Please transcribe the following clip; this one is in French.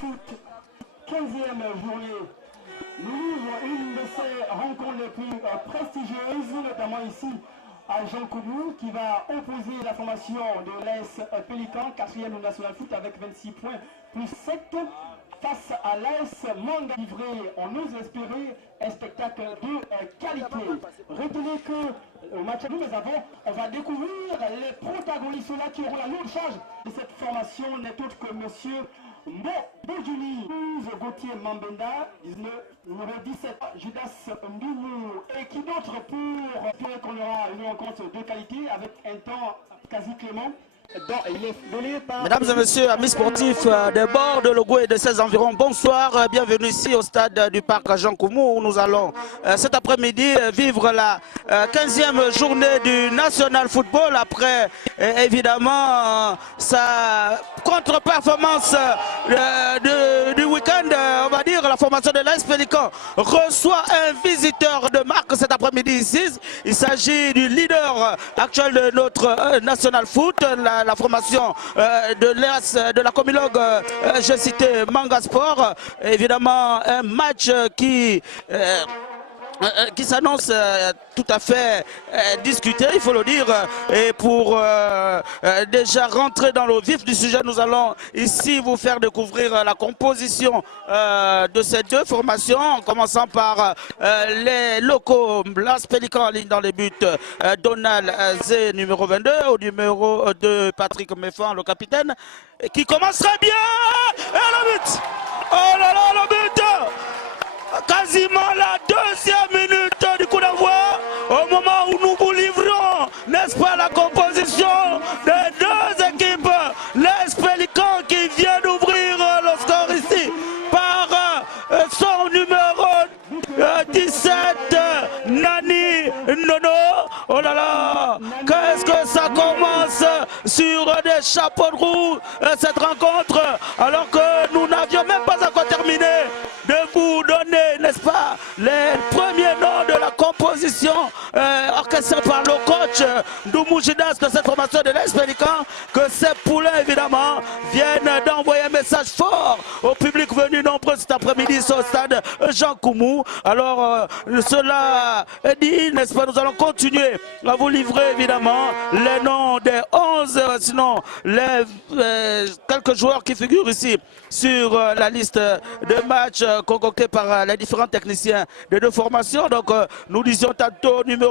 Foot, 15e journée, nous livre une de ces rencontres les plus prestigieuses, notamment ici à Jean Koumou, qui va opposer la formation de l'AS Pélican, 4e au National Foot avec 26 points plus 7, face à l'AS Manga livré. On ose espérer un spectacle de qualité. Retenez que au match que nous avons, on va découvrir les protagonistes là qui auront la lourde charge de cette formation, n'est autre que monsieur Bojuni, Gauthier Mambenda, numéro 17, Judas Mboumou, et qui d'autre pour espérer qu'on aura une rencontre de qualité avec un temps quasi clément. Mesdames et messieurs, amis sportifs des bords de Logos et de ses environs, bonsoir, bienvenue ici au stade du parc Jean Koumou où nous allons cet après-midi vivre la 15e journée du National Football après évidemment sa contre-performance du week-end. On va dire la formation de l'AS Pélican reçoit un visiteur de marque cet après-midi ici. Il s'agit du leader actuel de notre National Foot, la formation de la communauté, j'ai cité Manga Sport. Évidemment, un match qui s'annonce tout à fait discuté, il faut le dire. Et pour déjà rentrer dans le vif du sujet, nous allons ici vous faire découvrir la composition de ces deux formations, en commençant par les locaux. L'AS Pélican en ligne dans les buts, Donald Zé, numéro 22, au numéro 2, Patrick Méfan, le capitaine, qui commence très bien. Et le but! Oh là là, le but! Quasiment la deuxième minute du coup d'envoi, au moment où nous vous livrons, n'est-ce pas, la composition des deux équipes. L'AS Pélican qui vient d'ouvrir le score ici par son numéro 17, Nani Nono. Oh là là, qu'est-ce que ça commence sur des chapeaux de roue cette rencontre, alors que nous n'avions même pas encore terminé de vous donner, n'est-ce pas, les premiers noms de la composition orchestrée par le coach Doumou Jidas de cette formation de l'AS Pélican, que ces poulets évidemment viennent d'envoyer un message fort au public venu nombreux cet après-midi sur le stade Jean Koumou. Alors cela dit, n'est-ce pas, nous allons continuer à vous livrer évidemment les noms des 11, sinon les quelques joueurs qui figurent ici sur la liste de matchs concoctés par les différents techniciens des deux formations. Donc nous disions tantôt numéro